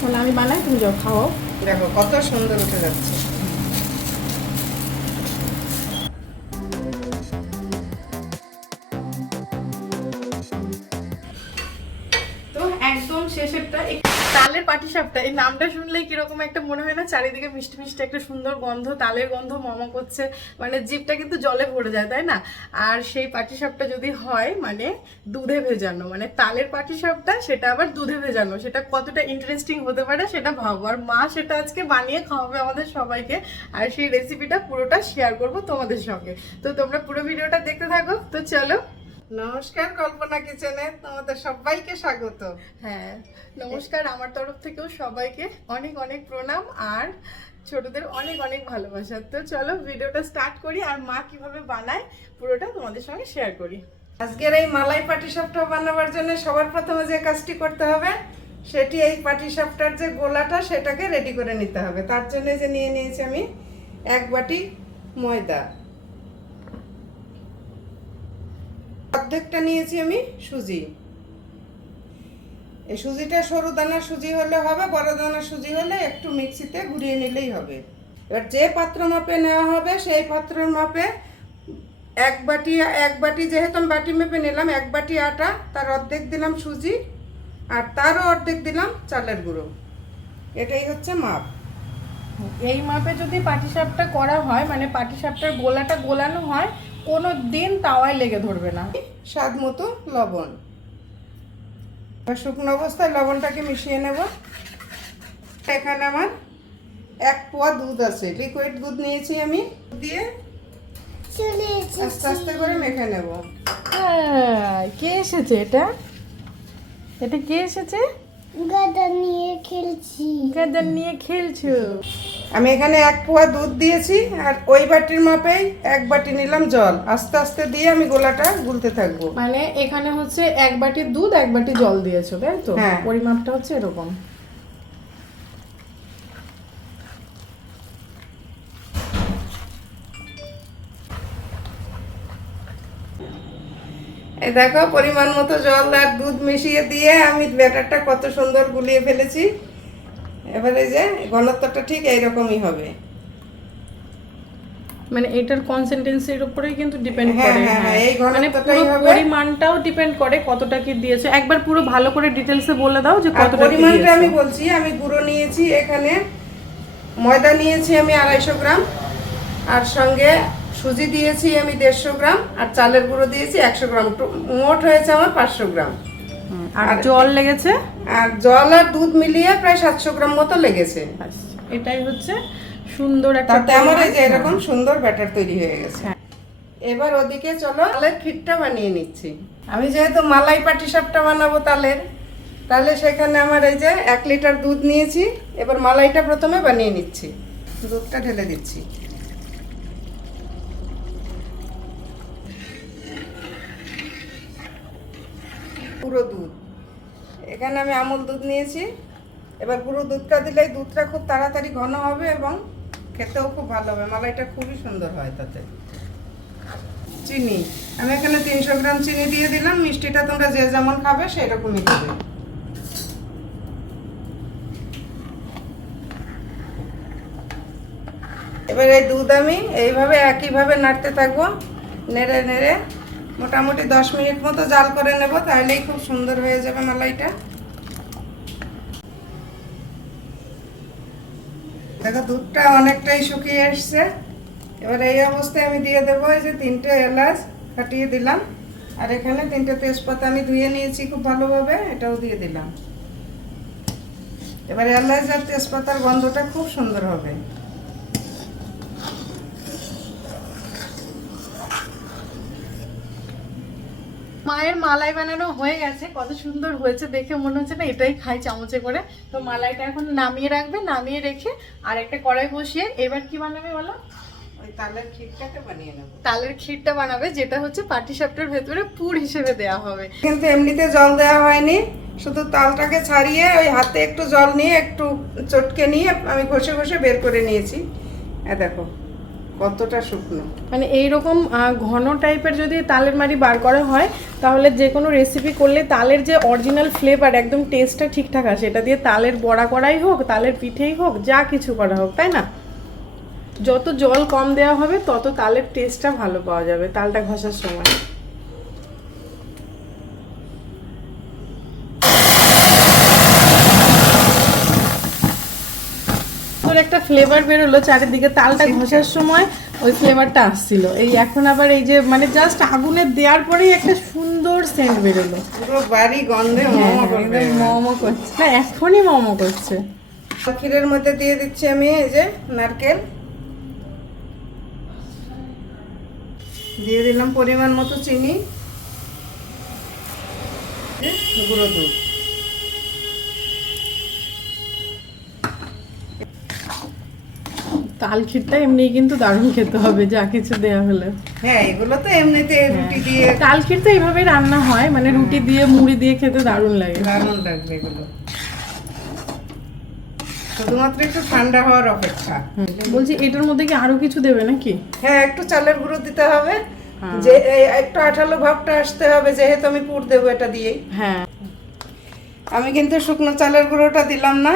তাহলে আমি বানাই, তুমি যাও খাও। দেখো কত সুন্দর উঠে যাচ্ছে। তো একদম শেষেরটা তালের পাটিসাপটা, এই নামটা শুনলেই কিরকম একটা মনে হয় না, চারিদিকে মিষ্টি মিষ্টি একটা সুন্দর গন্ধ, তালের গন্ধ মমা করছে, মানে জিভটা কিন্তু জলে ভরে যায়, তাই না? আর সেই পাটিসাপটা যদি হয় মানে দুধে ভেজানো, মানে তালের পাটিসাপটা সেটা আবার দুধে ভেজানো, সেটা কতটা ইন্টারেস্টিং হতে পারে সেটা ভাবো। আর মা সেটা আজকে বানিয়ে খাওয়াবে আমাদের সবাইকে, আর সেই রেসিপিটা পুরোটা শেয়ার করব তোমাদের সঙ্গে। তো তোমরা পুরো ভিডিওটা দেখতে থাকো। তো চলো। নমস্কার, কল্পনা কিচেনে তোমাদের সবাইকে স্বাগত। হ্যাঁ, নমস্কার আমার তরফ থেকেও সবাইকে অনেক অনেক প্রণাম, আর ছোটদের অনেক অনেক ভালোবাসা। তো চলো ভিডিওটা স্টার্ট করি, আর মা কিভাবে বানায় পুরোটা তোমাদের সঙ্গে শেয়ার করি। আজকের এই মালাই পাটিসাপটা বানাবার জন্য সবার প্রথমে যে কাজটি করতে হবে সেটি এই পাটিসাপটার যে গোলাটা সেটাকে রেডি করে নিতে হবে। তার জন্য যে নিয়ে নিয়েছি আমি 1 বাটি ময়দা, অর্ধেকটা নিয়েছি আমি সুজি। এই সুজিটা সরু দানার সুজি হলে হবে, বড় দানার সুজি হলে একটু মিক্সিতে ঘুরিয়ে নিলেই হবে। এবার যে পাত্র মাপে নেওয়া হবে সেই পাত্রের মাপে 1 বাটি যেহেতু আমি বাটি মেপে নিলাম, 1 বাটি আটা, তার অর্ধেক দিলাম সুজি, আর তারও অর্ধেক দিলাম চালের গুঁড়ো। এটাই হচ্ছে মাপ। এই মাপে যদি পাটিসাপটা করা হয়, মানে পাটিসাপটার গোলাটা গোলানো হয়, কোনো দিন তাওয়ায় লেগে ধরবে না। স্বাদ মতো লবণ, শুকনো অবস্থায় লবণটাকে মিশিয়ে নেব। এখানে আমার 1 পোয়া দুধ আছে, লিকুইড দুধ নিয়েছি আমি, দিয়ে আস্তে আস্তে করে মেখে নেব। হ্যাঁ, কে এসেছে এটা? এটা কে এসেছে? গাদা নিয়ে খেলছি। গাদার নিয়ে খেলছো? আমি এখানে 1 পোয়া দুধ দিয়েছি, আর ওই বাটির মাপেই 1 বাটি নিলাম জল। আস্তে আস্তে দিয়ে আমি গোলাটা গুলতে থাকবো। মানে এখানে হচ্ছে 1 বাটি দুধ 1 বাটি জল দিয়েছো, তাই তো? হ্যাঁ। পরিমাপটা হচ্ছে এরকম। এই দেখো পরিমাণ মতো জল আর দুধ মিশিয়ে দিয়ে আমি ব্যাটারটা কত সুন্দর গুলিয়ে ফেলেছি। এবারে যে ঘনত্বটা ঠিক এইরকমই হবে। মানে এটার কনসিস্টেন্সির উপরেই কিন্তু ডিপেন্ড হ্যাঁ, করে। হ্যাঁ, হ্যাঁ, এই মানে ঘনত্বটাই পুরো হবে। পরিমাণটাও ডিপেন্ড করে কতটা কি দিয়েছো। একবার পুরো ভালো করে ডিটেইলসে বলে দাও যে আর কতটা কি পরিমাণটা আমি দিয়েছো। বলছি, আমি গুঁড়ো নিয়েছি এখানে, ময়দা নিয়েছি আমি 250 গ্রাম, আর সঙ্গে সুজি দিয়েছি আমি 150 গ্রাম, আর চালের গুঁড়ো দিয়েছি 100 গ্রাম। মোট হয়েছে আমার 500 গ্রাম। আর জল লেগেছে, আর জল আর দুধ মিলিয়ে প্রায় 700 গ্রাম মতো লেগেছে। এটাই হচ্ছে সুন্দর একটা তাতে আমার এই যে এরকম সুন্দর ব্যাটার তৈরি হয়ে গেছে। হ্যাঁ। এবার ওদিকে চলো তালের ক্ষীরটা বানিয়ে নিচ্ছি। আমি যেহেতু মালাই পাটিসাপটা বানাবো তালের, তাহলে সেখানে আমার এই যে 1 লিটার দুধ নিয়েছি। এবার মালাইটা প্রথমে বানিয়ে নিচ্ছি। দুধটা ঢেলে দিচ্ছি। পুরো দুধ, এখানে আমি আমুল দুধ নিয়েছি। এবার পুরো দুধটা দিলেই দুধটা খুব তাড়াতাড়ি ঘন হবে এবং খেতেও খুব ভালো হবে, মালাইটা খুবই সুন্দর হয় তাতে। চিনি, আমি এখানে 300 গ্রাম চিনি দিয়ে দিলাম। মিষ্টিটা তোমরা যে যেমন খাবে সেই রকমই দেবে। এবার এই দুধ আমি এইভাবে একইভাবে নাড়তে থাকবো, নেড়ে নেড়ে মোটামুটি 10 মিনিট মতো জাল করে নেব, তাহলেই খুব সুন্দর হয়ে যাবে মালাইটা। দেখো দুধটা অনেকটাই শুকিয়ে এসছে। এবার এই অবস্থায় আমি দিয়ে দেবো এই যে 3টে এলাচ ফাটিয়ে দিলাম, আর এখানে 3টে তেজপাতা আমি ধুয়ে নিয়েছি খুব ভালোভাবে, এটাও দিয়ে দিলাম। এবার এলাচ আর তেজপাতার গন্ধটা খুব সুন্দর হবে। মায়ের মালাই বানানো হয়ে গেছে, কত সুন্দর হয়েছে দেখে মনে হচ্ছে না এটাই খাই চামচে করে। তো মালাইটা এখন নামিয়ে রাখবে, নামিয়ে রেখে আর একটা কড়াই বসিয়ে এবার কি বানাবে বলো? ওই তালের ক্ষীরটাকে বানিয়ে নেব। তালের ক্ষীরটা বানাবে, যেটা হচ্ছে পাটিসাপটার ভেতরে পুর হিসেবে দেওয়া হবে। কিন্তু এমনিতে জল দেওয়া হয়নি, শুধু তালটাকে ছাড়িয়ে ওই হাতে একটু জল নিয়ে একটু চটকে নিয়ে আমি ঘষে ঘষে বের করে নিয়েছি। দেখো কতটা শুকনো। মানে এইরকম ঘন টাইপের যদি তালের মাড়ি বার করা হয় তাহলে যে কোনো রেসিপি করলে তালের যে অরিজিনাল ফ্লেভার একদম টেস্টটা ঠিকঠাক আসে। এটা দিয়ে তালের বড়া করাই হোক, তালের পিঠেই হোক, যা কিছু করা হোক, তাই না? যত জল কম দেওয়া হবে তত তালের টেস্টটা ভালো পাওয়া যাবে তালটা ঘষার সময়। তোর একটা ফ্লেভার বেরোলো চারিদিকে, তালটা ঘষার সময় ওই ফ্লেভারটা আসছিল। এই এখন আবার এই যে মানে জাস্ট আগুনে দেওয়ার পরেই একটা সুন্দর সেন্ট বেরোলো, পুরো বাড়ি গন্ধে মোমো করবে। একদম মোমো করছে না, এখনই মোমো করছে। ক্ষীরের মধ্যে দিয়ে দিচ্ছি আমি এই যে নারকেল, দিয়ে দিলাম পরিমাণ মতো চিনি, গুঁড়ো দুধ। তাল ক্ষীরটা এমনি কিন্তু দারুণ খেতে হবে যা কিছু দেয়া হলে। হ্যাঁ, এগুলো তো এমনিতে রুটি দিয়ে, তাল ক্ষীর তো এইভাবেই রান্না হয়, মানে রুটি দিয়ে মুড়ি দিয়ে খেতে দারুণ লাগে। দারুণ লাগবে এগুলো। শুধুমাত্র একটু ঠান্ডা হওয়ার অপেক্ষা। বলছি এটার মধ্যে কি আরো কিছু দেবে নাকি? হ্যাঁ, একটু চালের গুঁড়ো দিতে হবে, যে একটু আঠালো ভাবটা আসতে হবে, যেহেতু আমি পুর দেবো এটা দিয়েই। হ্যাঁ, আমি কিন্তু শুকনো চালের গুঁড়োটা দিলাম না,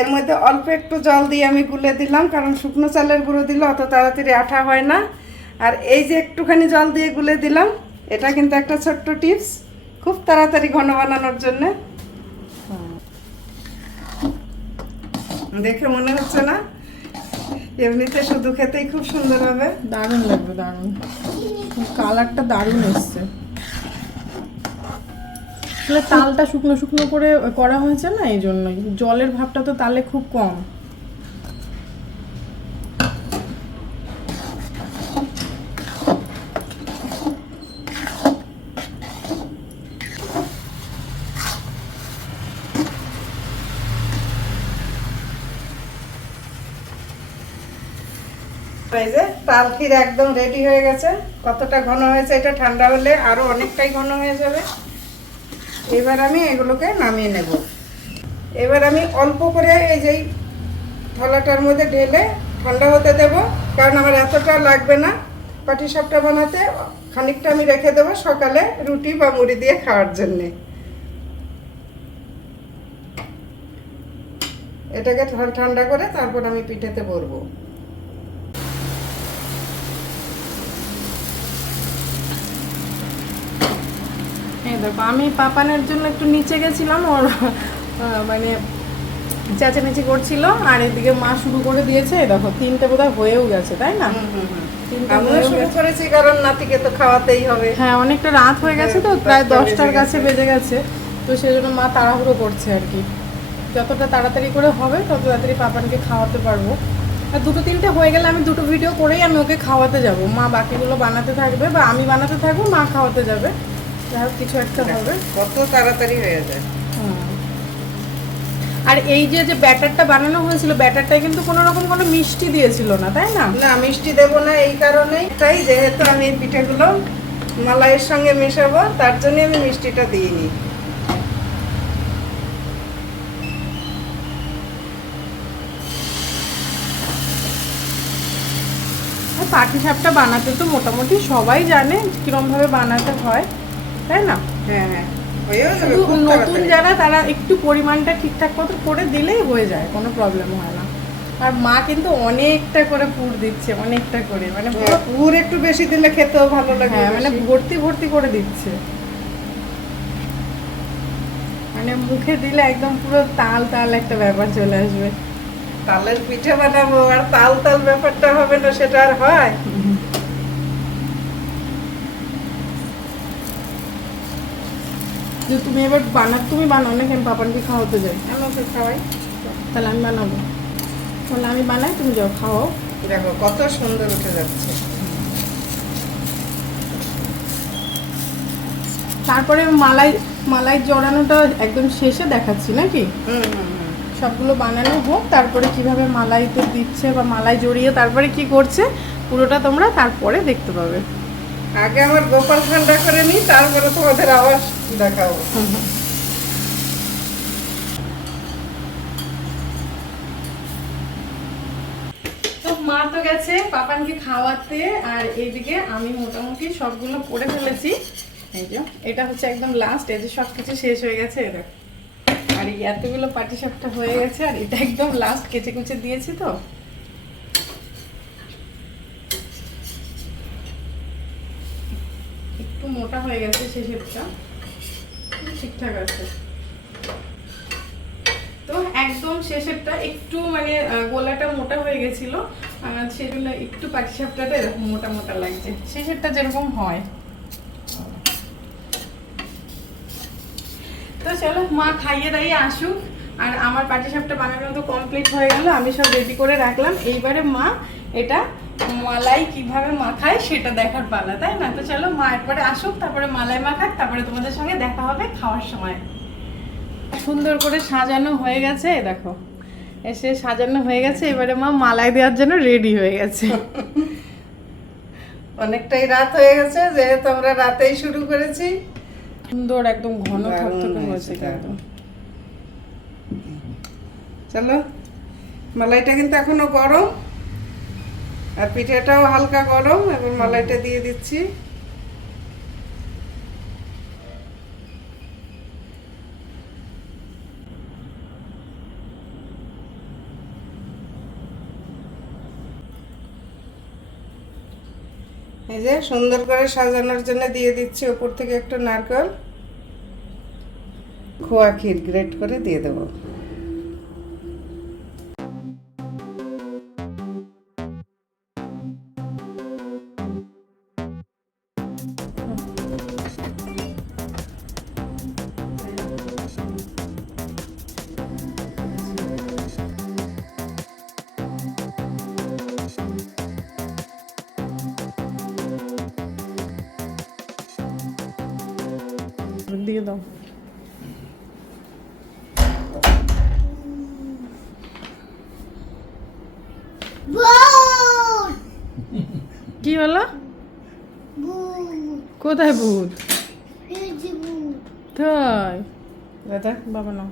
এর মধ্যে অল্প একটু জল দিয়ে আমি গুলে দিলাম, কারণ শুকনো চালের গুঁড়ো দিলে অত তাড়াতাড়ি আঠা হয় না। আর এই যে একটুখানি জল দিয়ে গুলে দিলাম, এটা কিন্তু একটা ছোট্ট টিপস খুব তাড়াতাড়ি ঘন বানানোর জন্য। দেখে মনে হচ্ছে না? এমনিতে শুধু খেতেই খুব সুন্দর হবে, দারুণ লাগবে, দারুণ কালারটা দারুণ এসছে। আসলে তালটা শুকনো শুকনো করে করা হয়েছে না, এই জন্যই জলের ভাবটা তো তালে খুব কম। এই যে তাল ক্ষীর একদম রেডি হয়ে গেছে। কতটা ঘন হয়েছে, এটা ঠান্ডা হলে আরো অনেকটাই ঘন হয়ে যাবে। এবার আমি এগুলোকে নামিয়ে নেব। এবার আমি অল্প করে এই যে থালাটার মধ্যে ঢেলে ঠান্ডা হতে দেব, কারণ আমার এতটা লাগবে না পাটিসাপটা বানাতে। খানিকটা আমি রেখে দেবো সকালে রুটি বা মুড়ি দিয়ে খাওয়ার জন্যে। এটাকে ঠান্ডা করে তারপর আমি পিঠেতে ভরবো। এই দেখো আমি পাপানের জন্য একটু নিচে গেছিলাম, ওর মানে চেঁচামেচি করছিল, আর এদিকে মা শুরু করে দিয়েছে। এই দেখো তিনটে বোধহয় হয়েও গেছে, তাই না? তিনটে আমিও হয়েও শুরু গেছে। করেছি, কারণ নাতিকে তো খাওয়াতেই হবে। হ্যাঁ, অনেকটা রাত হয়ে গেছে তো, প্রায় 10টার কাছে বেজে গেছে, তো সেই জন্য মা তাড়াহুড়ো করছে আর কি। যতটা তাড়াতাড়ি করে হবে তত তাড়াতাড়ি পাপানকে খাওয়াতে পারবো। আর দুটো তিনটে হয়ে গেলে আমি দুটো ভিডিও করেই আমি ওকে খাওয়াতে যাব। মা বাকিগুলো বানাতে থাকবে বা আমি বানাতে থাকবো, মা খাওয়াতে যাবে, যাই হোক কিছু একটা হবে। কত তাড়াতাড়ি হয়ে যায়। আর এই যে যে ব্যাটারটা বানানো হয়েছিল, ব্যাটারটায় কিন্তু কোনো রকম কোনো মিষ্টি দিয়েছিল না, তাই না? না, মিষ্টি দেবো না, এই কারণেই তাই, যেহেতু আমি এই পিঠেগুলো মালাইয়ের সঙ্গে মেশাবো, তার জন্য আমি মিষ্টিটা দিইনি। পাটিসাপটা বানাতে তো মোটামুটি সবাই জানে কিরম ভাবে বানাতে হয়, তাই না? হ্যাঁ হ্যাঁ, হয়েও যাবে শুধু খুব নতুন তাড়াতাড়ি। যারা তারা একটু পরিমাণটা ঠিকঠাক মতো করে দিলেই হয়ে যায়, কোনো প্রবলেম হয় না। আর মা কিন্তু অনেকটা করে পুর দিচ্ছে, অনেকটা করে, মানে পুরো হ্যাঁ, পুর একটু বেশি দিলে খেতেও ভালো লাগে। হ্যাঁ, মানে ভর্তি ভর্তি করে দিচ্ছে, মানে মুখে দিলে একদম পুরো তাল তাল একটা ব্যাপার চলে আসবে। তালের পিঠে বানাবো আর তাল তাল ব্যাপারটা হবে না, সেটা আর হয়? যে তুমি এবার তুমি বানাও না, কেন পাপানকে খাওয়াতে যাই? আমি ওকে খাওয়াই। তাহলে আমি বানাবো, তাহলে আমি বানাই, তুমি যাও খাওয়াও। দেখো কত সুন্দর উঠে যাচ্ছে। তারপরে মালাই মালাই জড়ানোটা একদম শেষে দেখাচ্ছি নাকি? হুম হুম হুম। সবগুলো বানানো হোক, তারপরে কিভাবে মালাইতে দিচ্ছে বা মালাই জড়িয়ে তারপরে কি করছে পুরোটা তোমরা তারপরে দেখতে পাবে। আগে আমার গোপাল ঠান্ডা করে নিই, তারপরে তোমাদের আবার দেখাবো। তো মা তো গেছে পাপানকে খাওয়াতে, আর এইদিকে আমি মোটামুটি সবগুলো করে ফেলেছি। এই যে এটা হচ্ছে একদম লাস্ট, এই যে সবকিছু শেষ হয়ে গেছে এটা, আর এই এতগুলো পাটিসাপটা হয়ে গেছে, আর এটা একদম লাস্ট কেচে কুচে দিয়েছি। তো একটু মোটা হয়ে গেছে শেষেরটা, ঠিকঠাক আছে। তো একদম শেষেরটা একটু মানে গোলাটা মোটা হয়ে গেছিল, সেজন্য একটু পাটিসাপটাটা এরকম মোটা মোটা লাগছে, শেষেরটা যেরকম হয়। তো চলো মা খাইয়ে দাইয়ে আসুক, আর আমার পাটিসাপটা বানানো তো কমপ্লিট হয়ে গেল, আমি সব রেডি করে রাখলাম। এইবারে মা এটা মালাই কিভাবে মাখায় সেটা দেখার পালা, তাই না? তো চলো মা একবারে আসুক, তারপরে মালাই মাখাক, তারপরে তোমাদের সঙ্গে দেখা হবে খাওয়ার সময়। সুন্দর করে সাজানো হয়ে গেছে, দেখো এসে সাজানো হয়ে গেছে। এবারে মা মালাই দেওয়ার জন্য রেডি হয়ে গেছে। অনেকটাই রাত হয়ে গেছে, যেহেতু আমরা রাতেই শুরু করেছি। সুন্দর একদম ঘন থকথকে হয়েছে কিন্তু। চলো, মালাইটা কিন্তু এখনো গরম, আর পিঠাটাও হালকা গরম। এবার মালাইটা দিয়ে দিচ্ছি। এই যে সুন্দর করে সাজানোর জন্য দিয়ে দিচ্ছি ওপর থেকে একটু নারকেল, খোয়া ক্ষীর গ্রেট করে দিয়ে দেবো। দিয়ে দাও। ভূত কি হলো? ভূত কোথায় ভূত? এই যে ভূত তাই দাদা বাবা নাও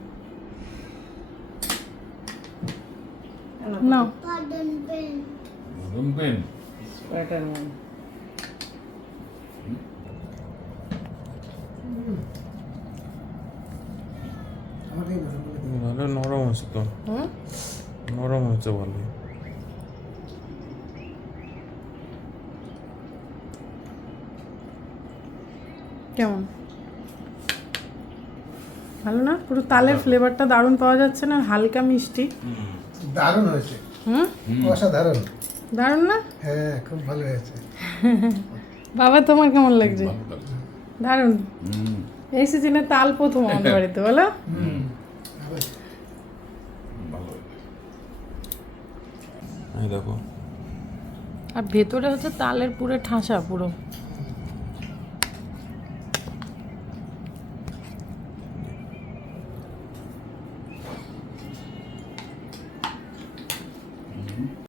নাও। পাডন পেন ভালো নরম আছে তো, নরম হচ্ছে ভালো। কেমন ভালো না? পুরো তালের ফ্লেভারটা দারুণ পাওয়া যাচ্ছে না, হালকা মিষ্টি। দারুণ হয়েছে, হুম, অসাধারণ। দারুণ না? হ্যাঁ, খুব ভালো হয়েছে। বাবা তোমার কেমন লাগছে? দারুণ। এই সিজনে তাল প্রথম আমাদের বাড়িতে, বলো? এই দেখো, আর ভেতরে হচ্ছে তালের পুরো ঠাসা পুরো।